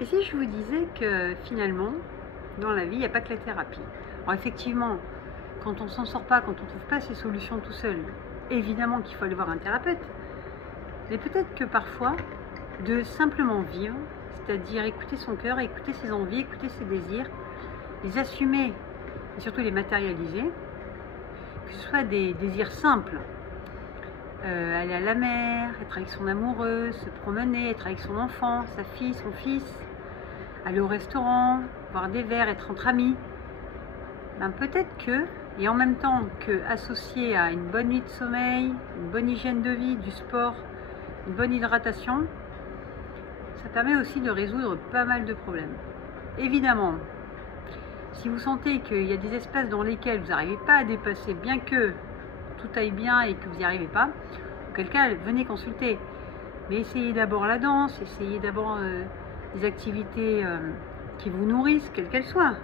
Et si je vous disais que finalement, dans la vie, il n'y a pas que la thérapie? Alors effectivement, quand on s'en sort pas, quand on ne trouve pas ses solutions tout seul, évidemment qu'il faut aller voir un thérapeute. Mais peut-être que parfois, de simplement vivre, c'est-à-dire écouter son cœur, écouter ses envies, écouter ses désirs, les assumer et surtout les matérialiser, que ce soit des désirs simples, aller à la mer, être avec son amoureux, se promener, être avec son enfant, sa fille, son fils, aller au restaurant, boire des verres, être entre amis, ben peut-être que, et en même temps que associé à une bonne nuit de sommeil, une bonne hygiène de vie, du sport, une bonne hydratation, ça permet aussi de résoudre pas mal de problèmes. Évidemment, si vous sentez qu'il y a des espaces dans lesquels vous n'arrivez pas à dépasser, bien que tout aille bien et que vous n'y arrivez pas, auquel cas, venez consulter. Mais essayez d'abord la danse, essayez d'abord des activités qui vous nourrissent, quelles qu'elles soient,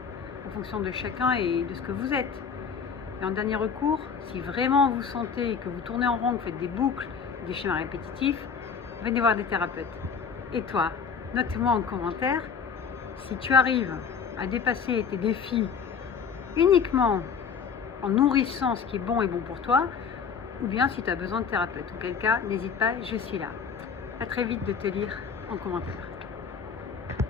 en fonction de chacun et de ce que vous êtes. Et en dernier recours, si vraiment vous sentez que vous tournez en rond, que vous faites des boucles, des schémas répétitifs, venez voir des thérapeutes. Et toi, note-moi en commentaire si tu arrives à dépasser tes défis uniquement en nourrissant ce qui est bon et bon pour toi, ou bien si tu as besoin de thérapeute. Auquel cas, n'hésite pas, je suis là. À très vite de te lire en commentaire.